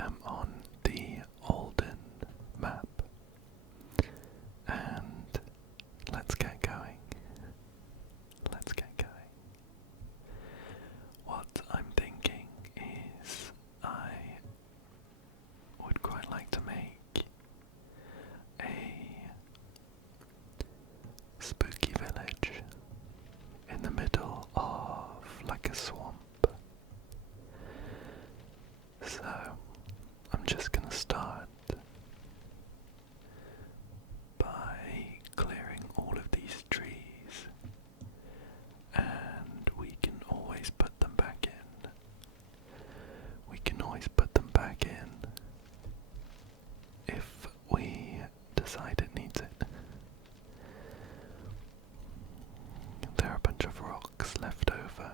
am on the Alden map, and let's get going. Let's get going. What I'm thinking is I would quite like to make a spooky village in the middle of like a swamp. So I'm just gonna start by clearing all of these trees, and we can always put them back in. We can always put them back in if we decide it needs it. There are a bunch of rocks left over.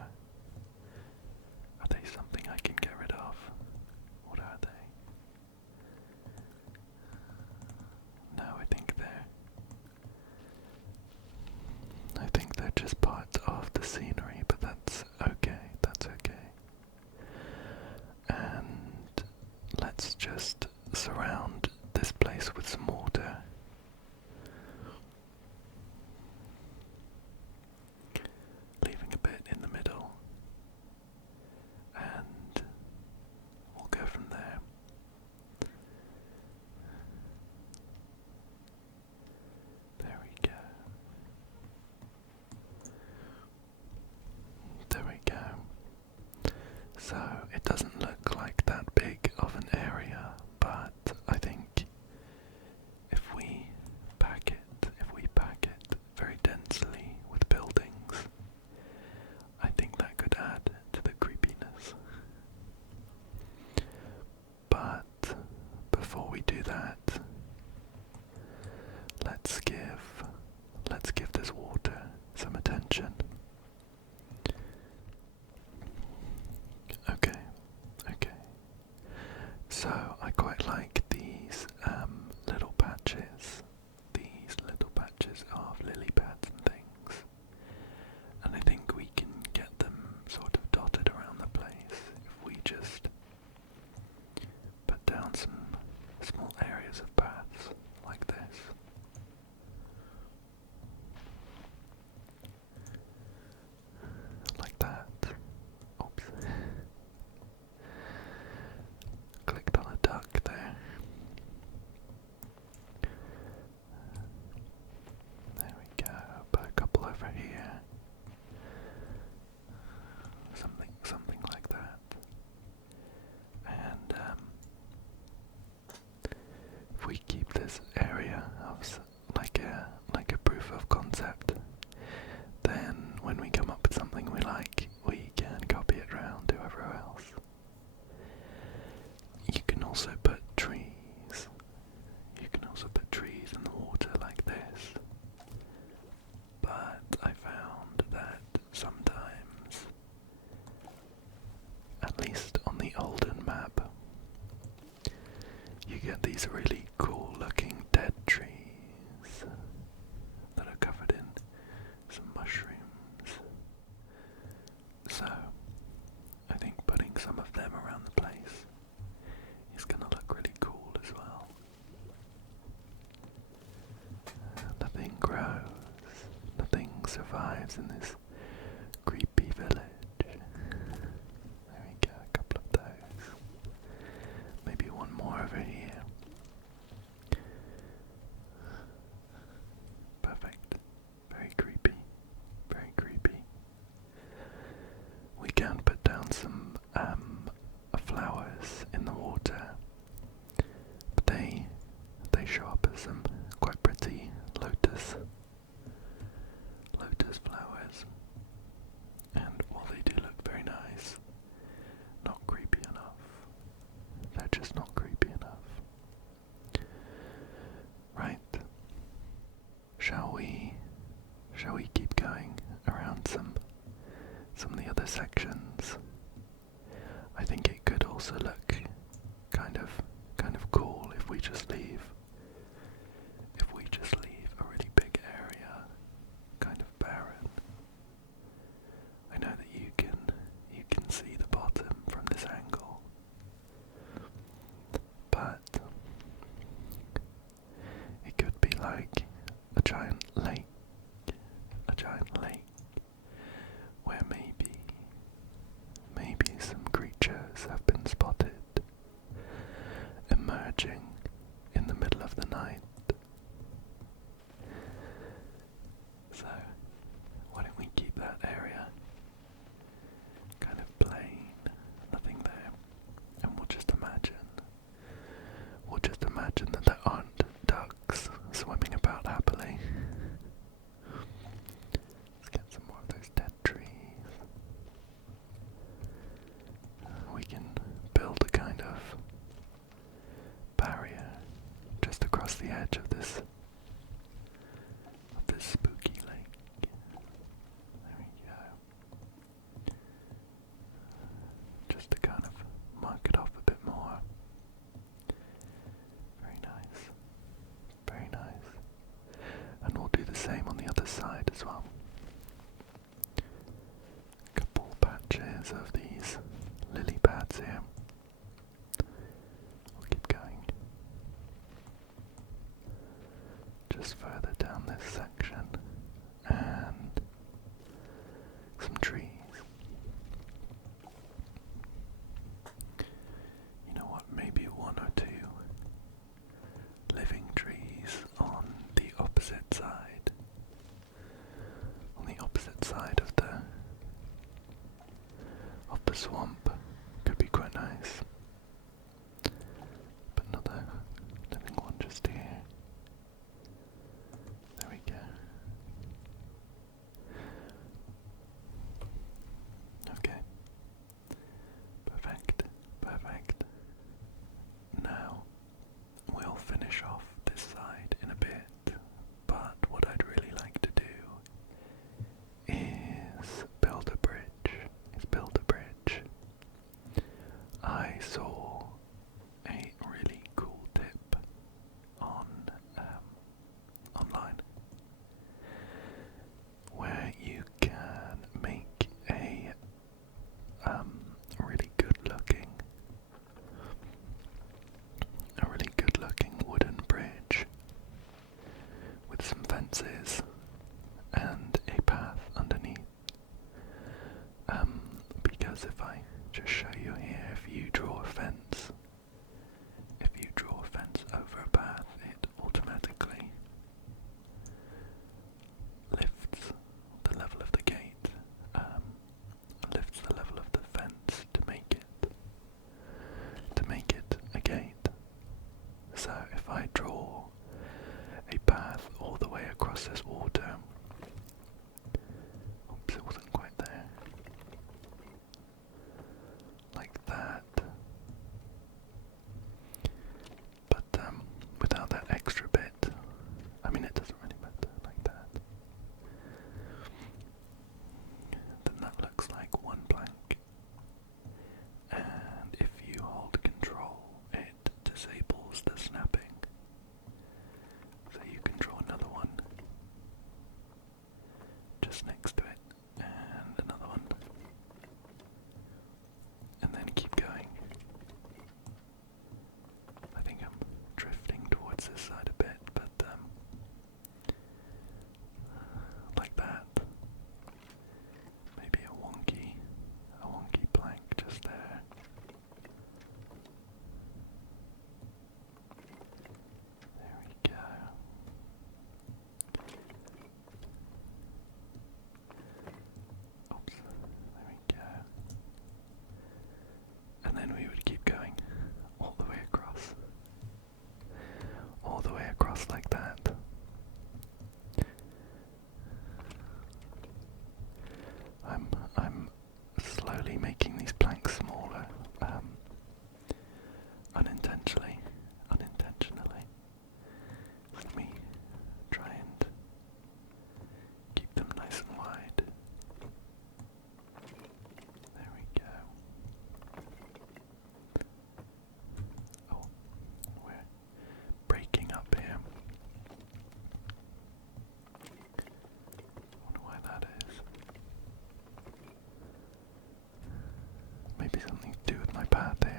Are they something I can get rid of? What are they? No, I think they're just part of the scenery, but that's okay, And let's just surround this place with some water. Leaving a bit in the middle. And we'll go from there. There we go. There we go. So it doesn't look like that big of an area, but I think if we pack it very densely with buildings, I think that could add to the creepiness. But before we do that, let's give this water some attention. Okay. So I quite like these little patches of lily pads and things, and I think we can get them sort of dotted around the place if we just put down some small areas of paths like this. Like that. Oops. Clicked on a duck there. There we go. Put a couple over here. Something like that. And if we keep this area of like a proof of concept, then when we come up with something we like, we can copy it round to everywhere else. You can also put trees. In the water like this. But I found that sometimes, at least on the Alden map, you get these really cool looking dead trees that are covered in some mushrooms. So I think putting some of them around the place is going to look really cool as well. Nothing grows, nothing survives in this creepy village. There we go, a couple of those. Maybe one more over here. Perfect. Very creepy. We can put down some flowers in the water, but they show up as some quite pretty lotus flowers, and while they do look very nice, not creepy enough. They're just not creepy enough. Right. Shall we keep going around some of the other sections? I think it could also look kind of cool if we just leave a really big area kind of barren. I know that you can see the bottom from this angle. the edge of this spooky lake. There we go. Just to kind of mark it off a bit more. Very nice. Very nice. And we'll do the same on the other side as well. Couple patches of these lily pads here. We'll keep going. Just further down this section, and some trees. You know what, maybe one or two living trees on the opposite side. On the opposite side of the swamp could be quite nice. But another living one just here. There we go. Okay. Perfect. Perfect. Now, we'll finish off this side in a bit, but what I'd really like to do is build a bridge. I saw a really cool tip on online where you can make a really good looking wooden bridge with some fences and a path underneath. Because if I just show you here, if you draw a fence over a path, it automatically lifts the level of the gate, lifts the level of the fence to make it a gate. So if I draw a path all the way across this water, oops, it wasn't quite there, like that, but without that extra bit, I mean, it doesn't really matter, like that, then that looks like one plank. And if you hold control, it disables the snapping, so you can draw another one just next to it, and another one, and then keep going. I think I'm drifting towards this side a bit, but like that. Maybe a wonky plank just there. There we go. Oops, there we go. And then we would keep going all the way across. All the way across like that. I'm slowly making these planks smaller, unintentionally. Let me try and keep them nice and wide. There we go. Oh, we're breaking up here. Wonder why that is. Maybe something to do with my path here.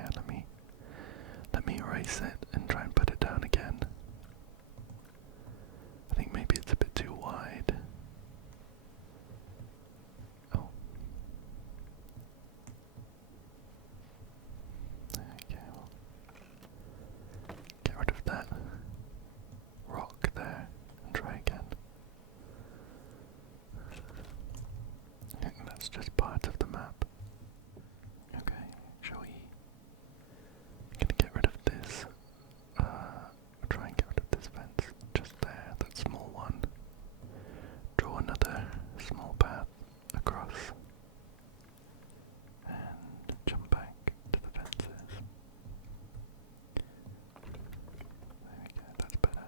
Let me erase it and try and put it down again. I think maybe it's a bit too wide. Oh. Okay, well, get rid of that rock there and try again. I think that's just part of the map. Okay, shall we? I'm gonna get rid of this. Try and get rid of this fence just there, that small one. Draw another small path across. And jump back to the fences. There we go, that's better.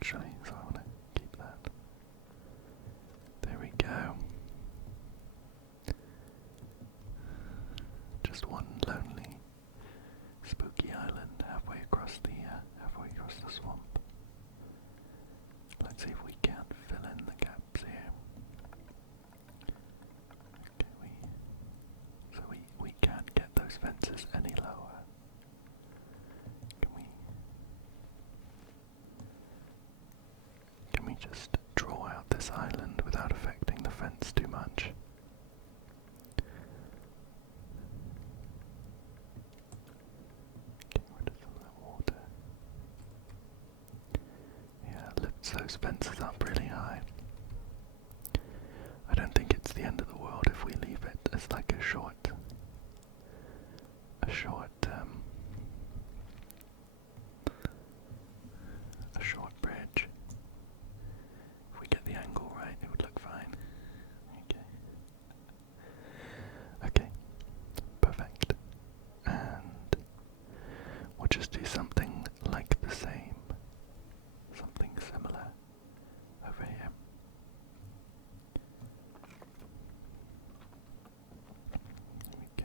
actually, so I want to keep that. There we go. Just one lonely, spooky island halfway across the swamp. Let's see if we can fill in the gaps here. Okay, we can't get those fences any lower. Can we just draw out this island without affecting the fence too much? Get rid of some of that water. Yeah, it lifts those fences up really high. I don't think it's the end of the world if we leave it as like a short bridge. If we get the angle right, it would look fine. Okay. Okay. Perfect. And we'll just do something like the same. Something similar over here. There we go.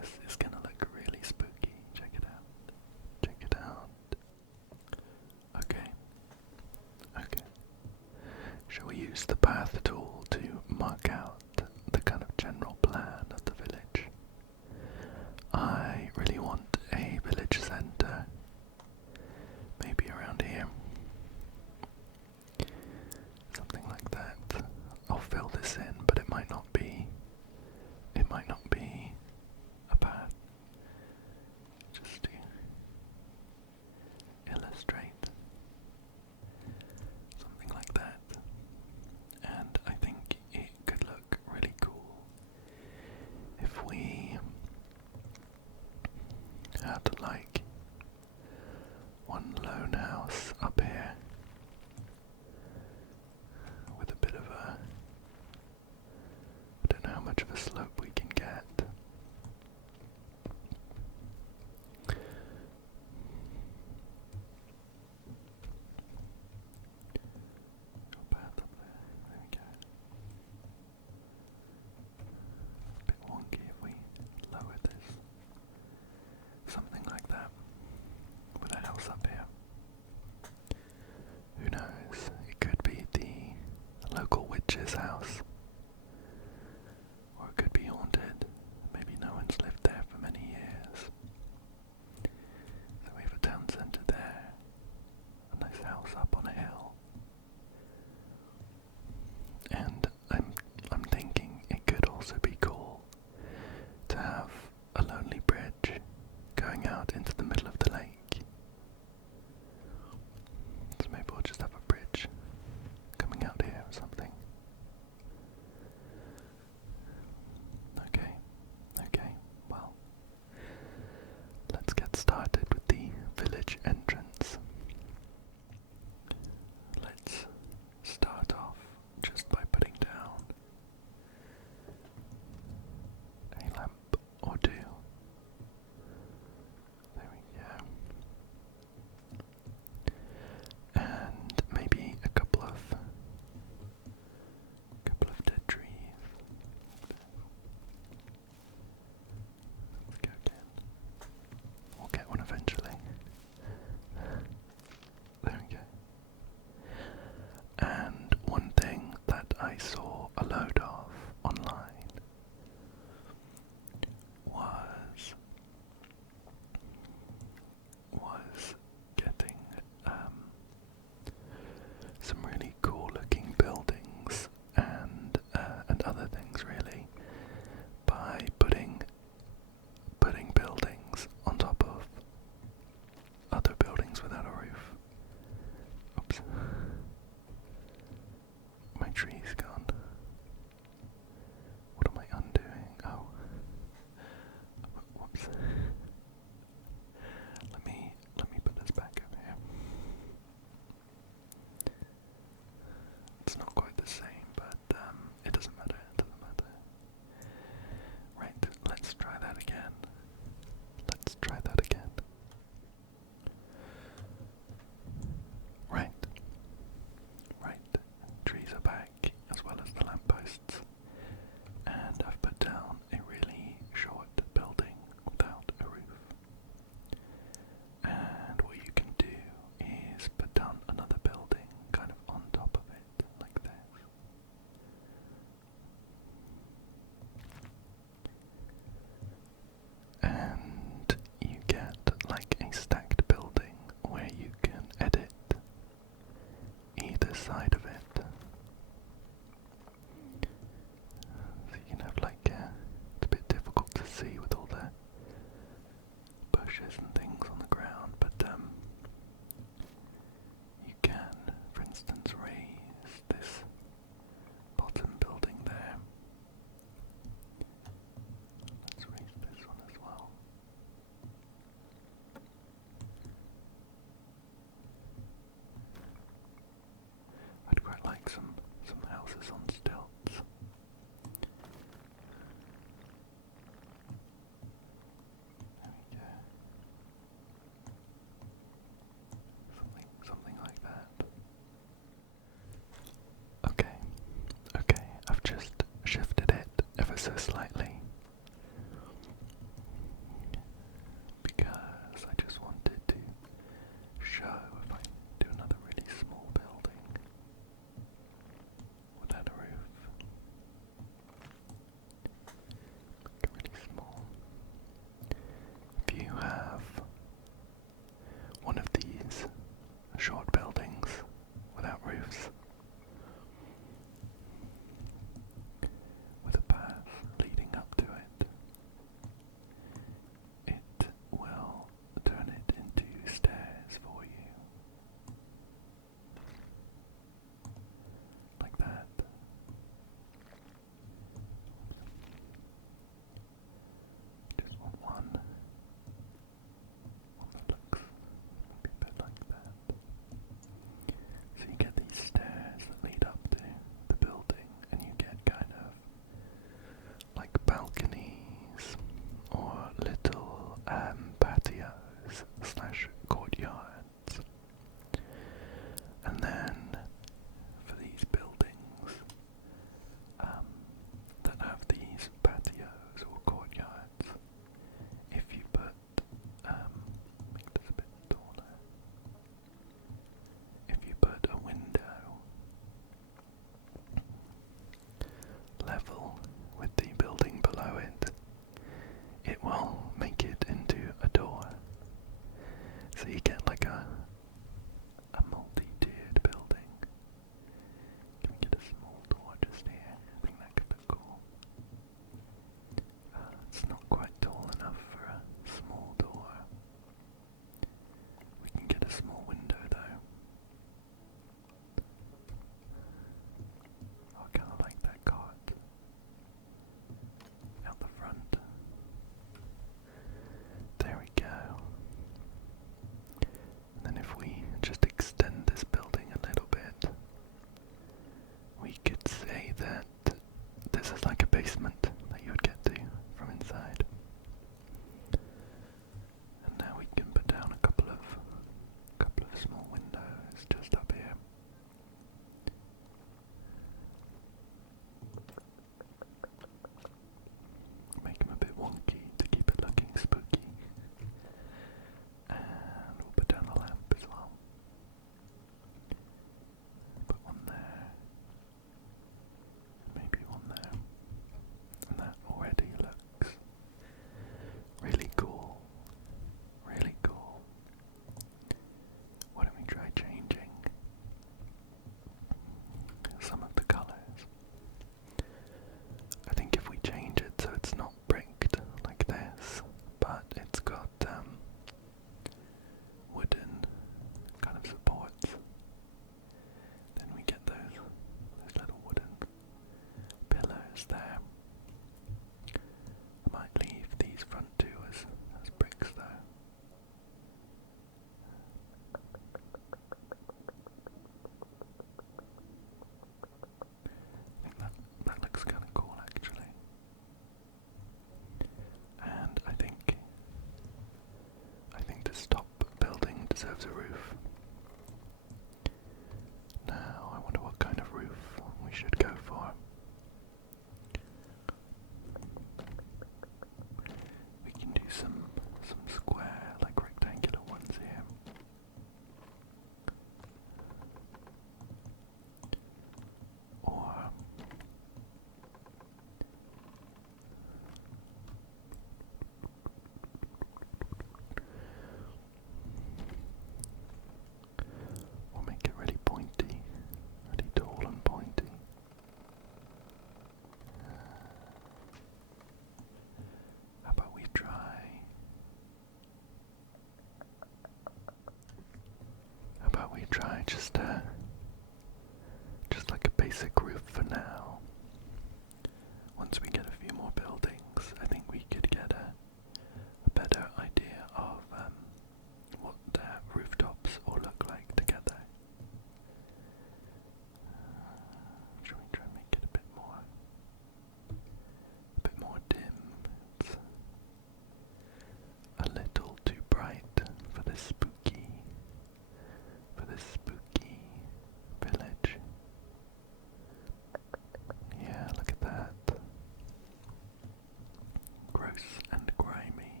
gross and grimy.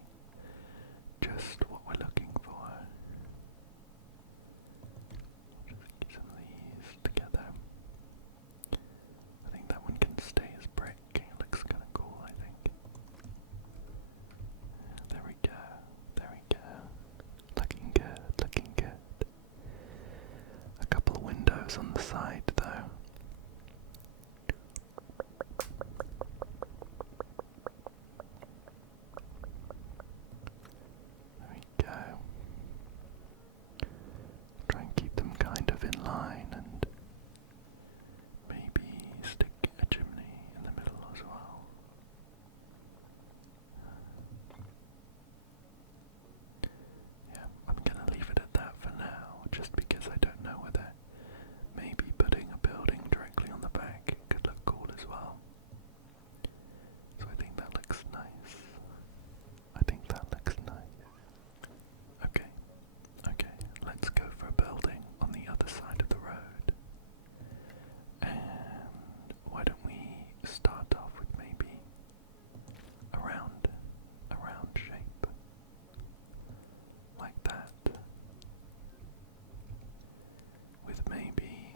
Just what we're looking for. Just get some of these together. I think that one can stay as brick. It looks kind of cool, I think. There we go. There we go. Looking good, looking good. A couple of windows on the side though. There we go. Try and keep them kind of in line and maybe stick a chimney in the middle as well. Yeah, I'm gonna leave it at that for now, just because I don't know whether maybe putting a building directly on the back could look cool as well. So I think that looks nice. I think that looks nice. Okay, okay, let's go for a building on the other side of the road. And why don't we start off with maybe a round shape, like that, with maybe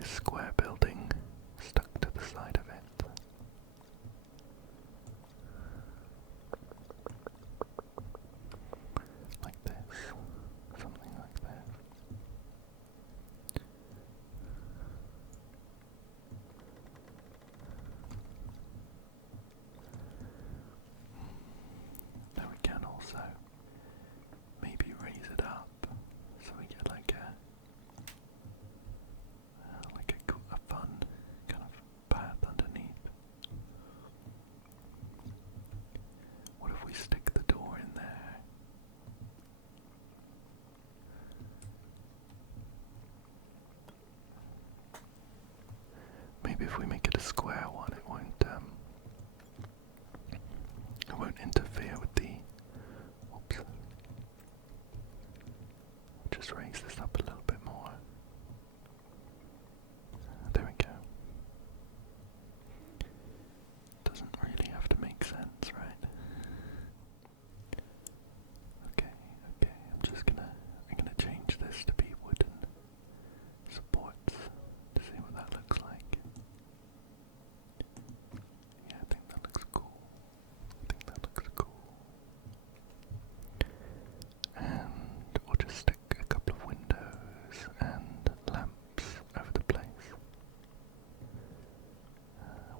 a square building stuck to the side of it. Like this, something like that. Now we can also maybe raise it up so we get like a fun kind of path underneath. What if we stick the door in there? Maybe if we make it a square one, it won't interfere with the. Oops. Just raise this up a little bit more. There we go. Doesn't really have to make sense, right? Okay, I'm gonna change this to be wooden supports to see what that looks like. Yeah, I think that looks cool. And we'll just stick a couple of windows and lamps over the place.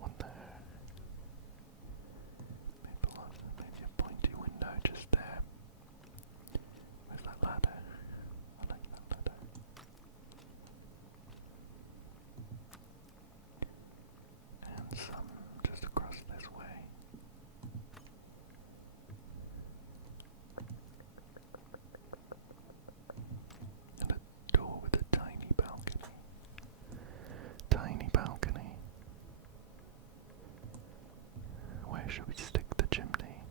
One there. Maybe a pointy window just there. Where's that ladder? I like that ladder. And some just across this way. And a door with a tiny balcony. Tiny balcony. Where should we stick the chimney?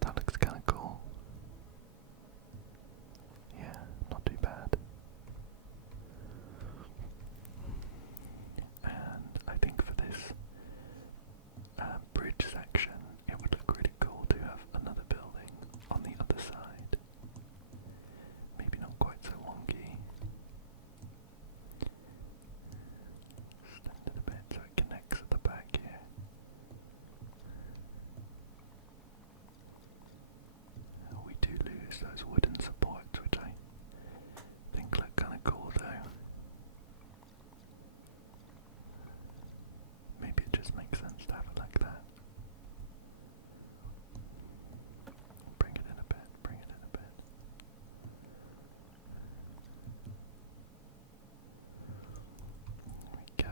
That looks kind of cool. Yeah, not too bad. And I think for this bridge section, it would look really cool to have another building on the other side. Maybe not quite so wonky. Extend it a bit so it connects at the back here. We do lose those wooden supports, which I think look kind of cool though. Maybe it just makes sense to have it like that. Bring it in a bit, bring it in a bit. There we go.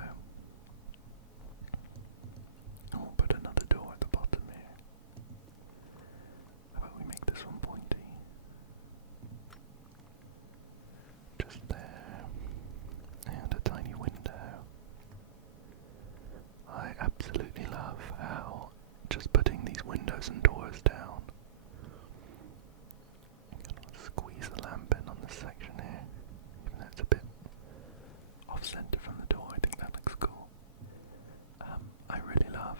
And we'll put another door at the bottom here. How about we make this one pointy? Just there. And a tiny window. I absolutely love how just putting these windows and doors down. I'm gonna squeeze the lamp in on this section here. Even though it's a bit off center from the door, I think that looks cool. I really love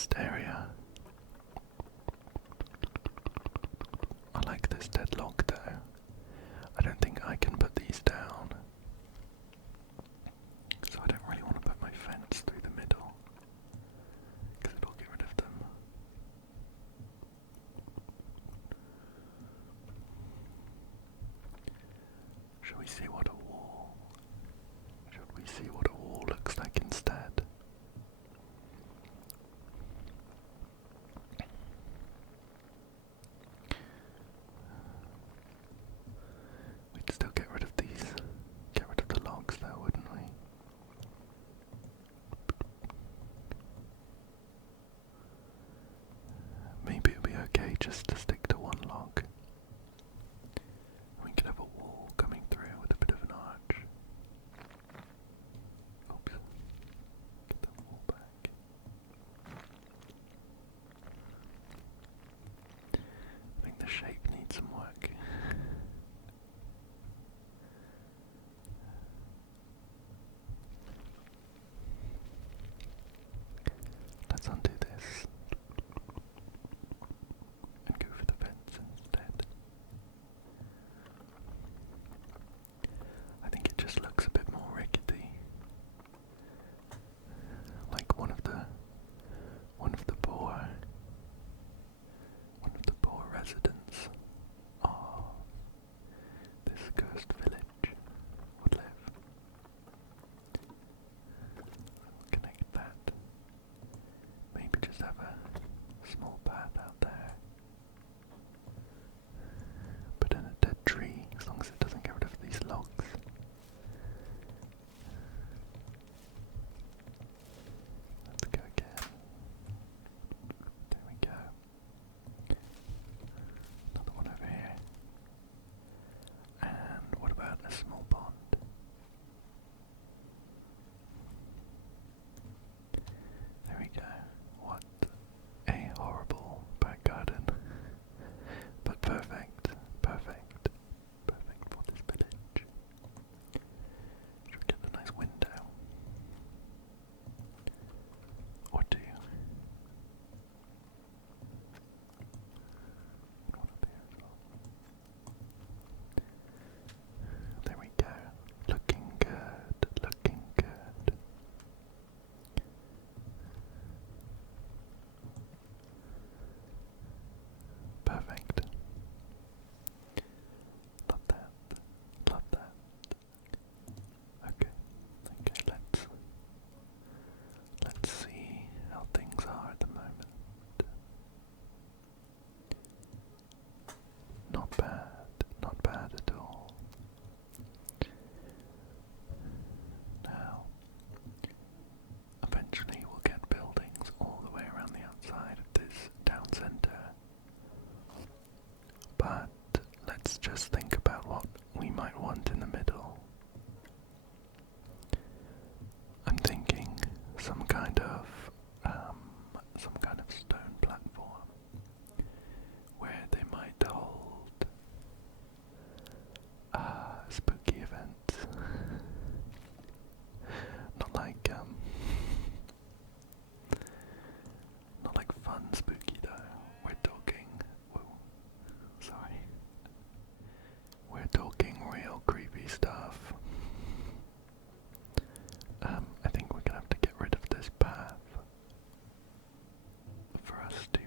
fenced area. I like this dead log though. I don't think I can put these down. So I don't really want to put my fence through the middle, because it'll get rid of them. Shall we see what a wall? Should we see what a wall looks like instead? We'd still get rid of these. Get rid of the logs though, wouldn't we? Maybe it'd be okay just to stick to one log. We could have a wall coming through with a bit of an arch. Oops. Get that wall back. I think the shape needs some work. Let's undo this and go for the fence instead. I think it just looks a bit more rickety. Like one of the poor residents of this cursed village would live. Connect that. Maybe just have a small path out there. Put in a dead tree, as long as it doesn't get rid of these logs. Let's go again. There we go. Another one over here. And what about a small pond? There we go. What a horrible back garden. But perfect, perfect, perfect for this village. Should we get a nice window? Or two? One up here as well. There we go. Looking good, looking good. Perfect. Love that. Love that. Okay. Okay, let's see how things are at the moment. Not bad at all. Now, eventually we'll get buildings all the way around the outside of this town centre. But let's just think about what we might want in the middle. I'm thinking some kind of stone platform where they might hold spooky events. Not like fun spooky though. We're talking. Whoa, sorry. We're talking real creepy stuff. I think we're gonna have to get rid of this path for us to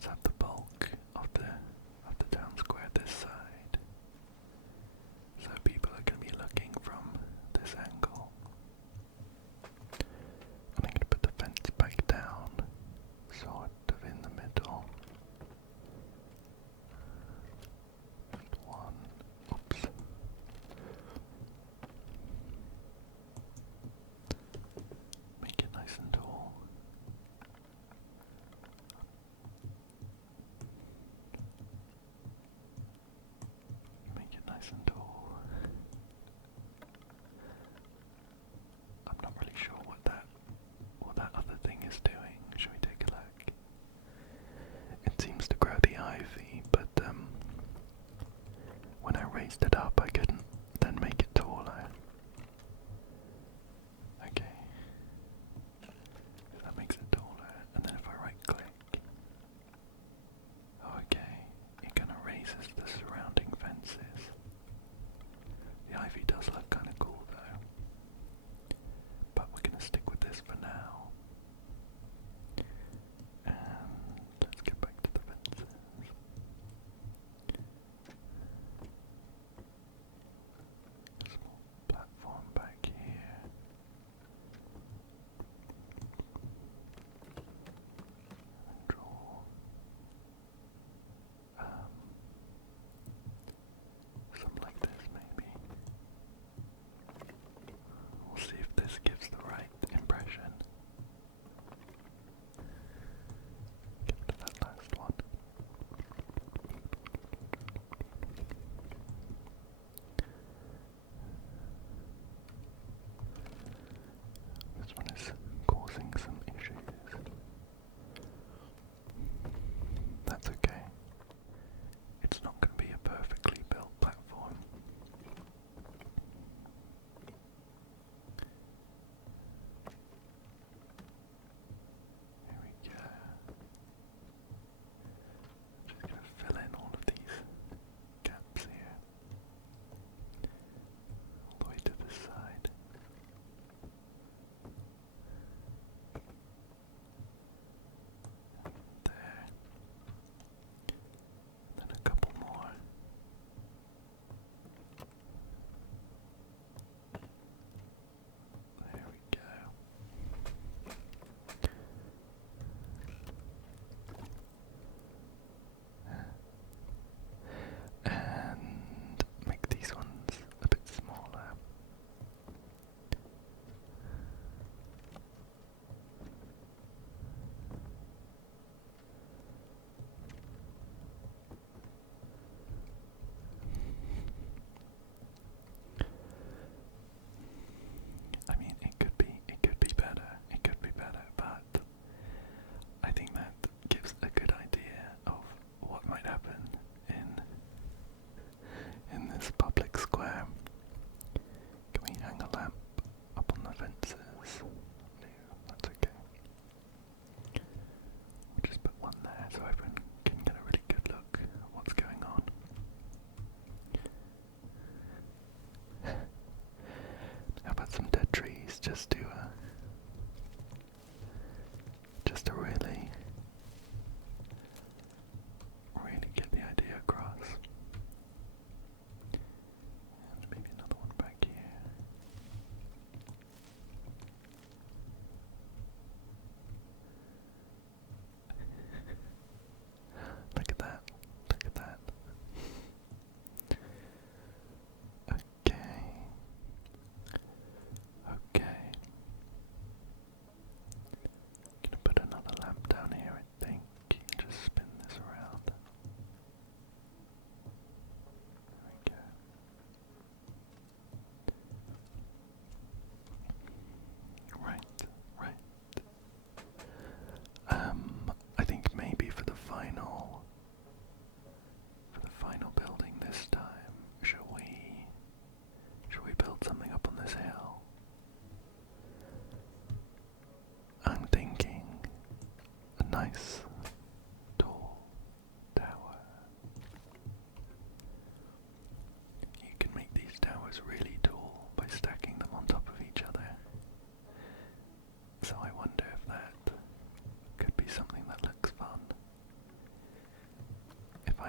let's have the bulk of the town square this side. So people are going to be looking from this angle. I'm going to put the fence back down, sort of in the middle. And one, oops. Make it nice and tall. Make it nice and tall. I'm not really sure what that other thing is doing. Shall we take a look? It seems to grow the ivy, but when I raised it up I couldn't then make it taller. Okay. That makes it taller, and then if I right click, okay, it kind of raises the surrounding fences. The ivy does look kind of cool though, but we're going to stick with this for now. And let's get back to the fences.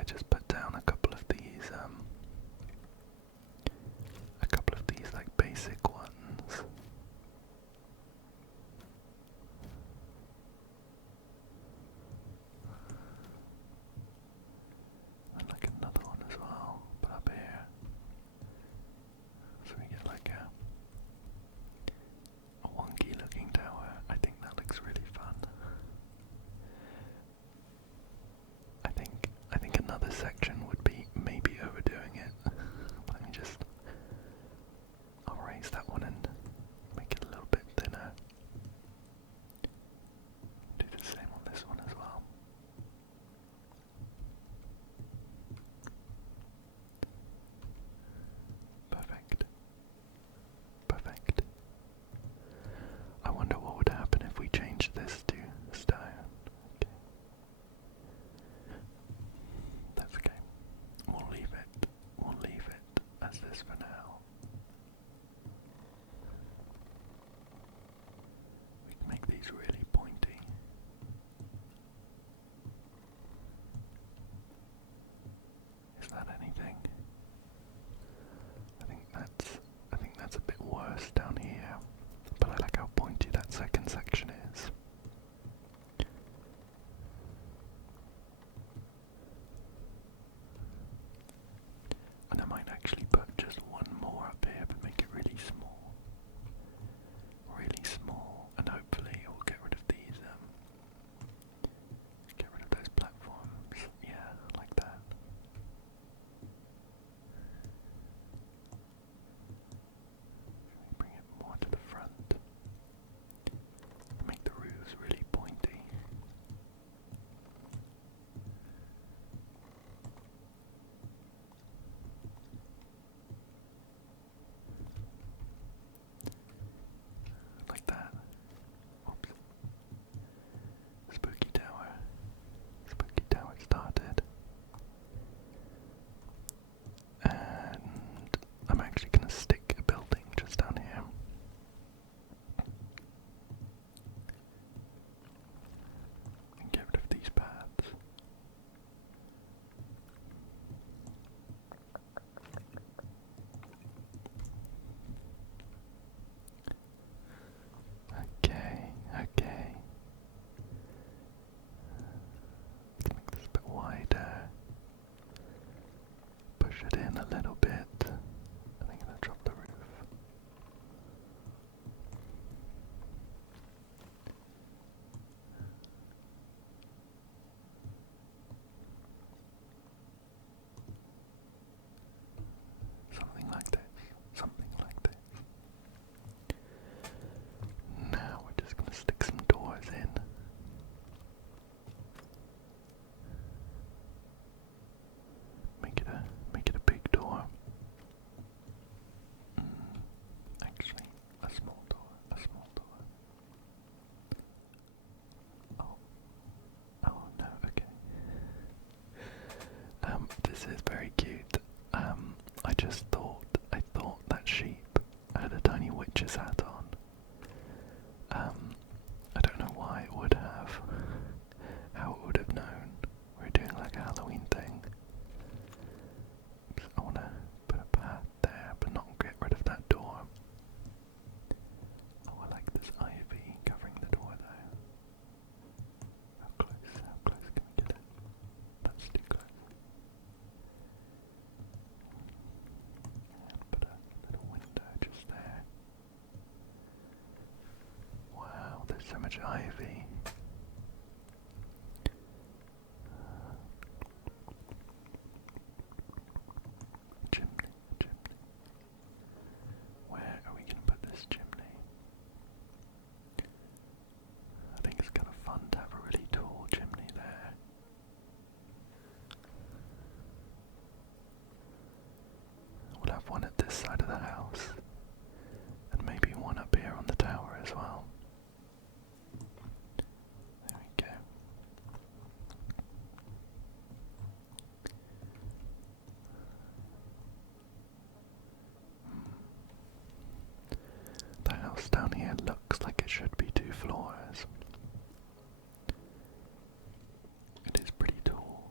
I just put down a couple of these like basic ones. And like another one as well, but up here. So we get like a wonky looking tower. I think that looks really fun. I think another section would be maybe overdoing it. Let me just, I'll raise that one and make it a little bit thinner. Do the same on this one as well. Perfect. Perfect. I wonder what would happen if we changed this to stone. Okay. That's okay. We'll leave it. We'll leave it as this for now. We can make these really pointy. Is that anything? I think that's a bit worse down here. But I like how pointy that second section is. And I might actually put just one more up here, but make it really small. Really small, and hopefully it will get rid of these, get rid of those platforms. Yeah, like that. Bring it more to the front. Make the roofs really pointy. Like that. Oops. Spooky tower. Spooky tower started. And I'm actually going to stick a building just down here. And get rid of these paths. Okay, okay. Let's make this a bit wider. Push it in a little bit. I think I'm gonna drop the roof. Something like this. Something like this. Now we're just gonna stick some doors in. Make it a big door. Actually, a small door. A small door. Oh. Oh no, okay. This is very cute. I thought that sheep had a tiny witch's hat on. I don't know why it would have. How it would have known. We're doing like a Halloween thing. I want to put a path there, but not get rid of that door. Oh, I like this ivy covering the door though. How close can we get it? That's too close. And put a little window just there. Wow, there's so much ivy. Chimney. Where are we going to put this chimney? I think it's kind of fun to have a really tall chimney there. We'll have one at this side of the house, and maybe one up here on the tower as well. There we go. The house down here looks like it should be 2 floors. It is pretty tall.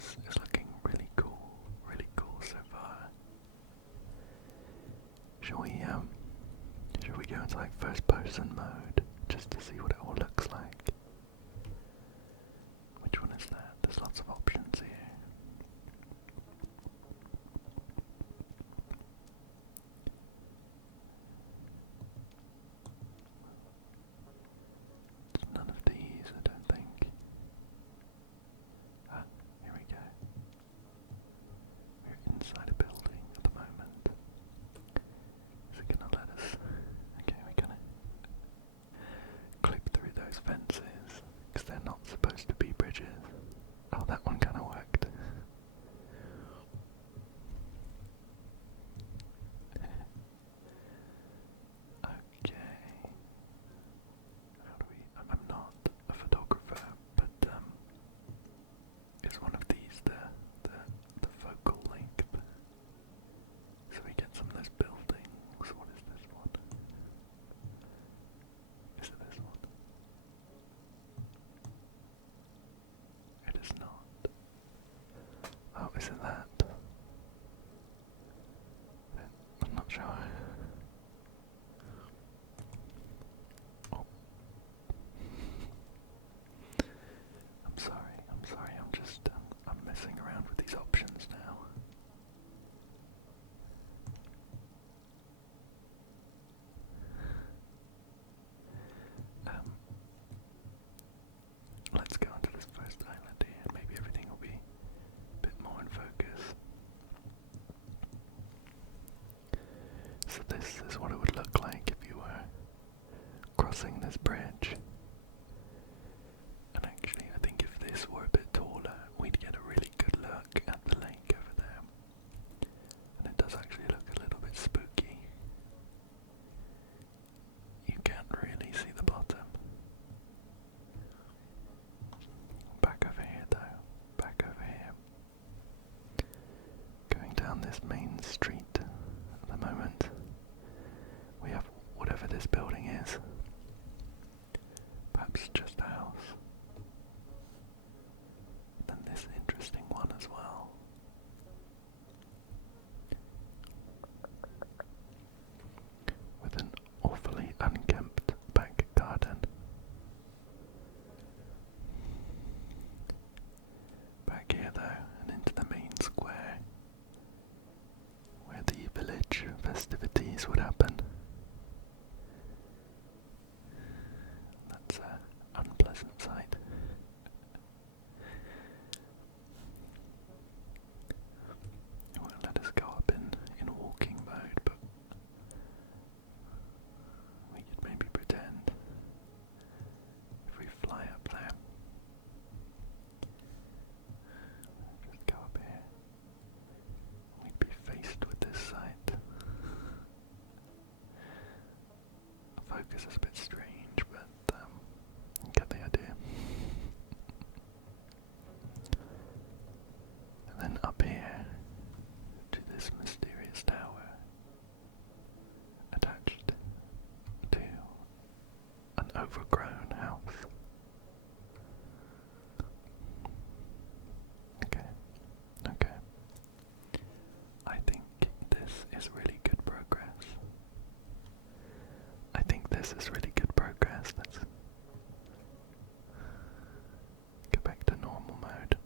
is looking really cool so far. Shall we go into like first person mode just to see what it all looks like? Which one is that? There's lots of options here. None of these, I don't think. Ah, here we go. We're inside a building at the moment. Is it gonna let us? Okay, we're gonna clip through those fences, because they're not supposed to be bridges. Oh, that one kinda worked. Okay. How do we... I'm not a photographer, but is one of these the focal length? So we get some of those buildings. What is this one? Is it this one? It is not. Oh, is it that? I'm not sure. Oh. I'm sorry, I'm just, I'm messing around with these options now. Let's go onto this first island here, and maybe everything will be a bit more in focus. So this is what it would look like if you were crossing this bridge. And actually, I think if this were a bit taller, we'd get a really good look at the lake over there. And it does actually look a little bit spooky. You can't really see the bottom. Back over here though, back over here. Going down this main street at the moment, we have whatever this building is. Perhaps just a house. Then this interesting one as well. With an awfully unkempt back garden. Back here though, and into the main square, where the village festivities would happen. That's an unpleasant sight. It won't let us go up in walking mode, but we could maybe pretend if we fly up there. Just go up here. We'd be faced with this sight. The focus is a bit strange, but you get the idea. And then up here to this mysterious tower attached to an overgrown house. Okay. I think this is really good progress. Let's go back to normal mode.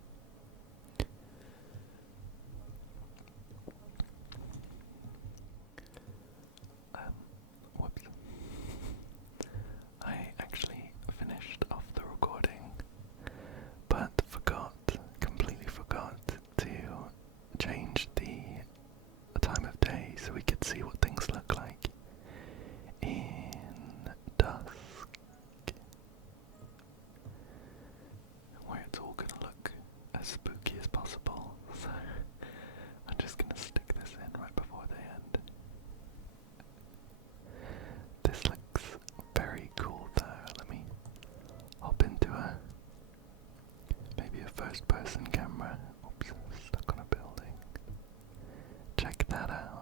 Whoops. I actually finished off the recording, but completely forgot to change the time of day so we could see what things look like in dusk, where it's all gonna look as spooky as possible. So I'm just gonna stick this in right before they end. This looks very cool though. Let me hop into maybe a first person camera. Oops, stuck on a building. Check that out.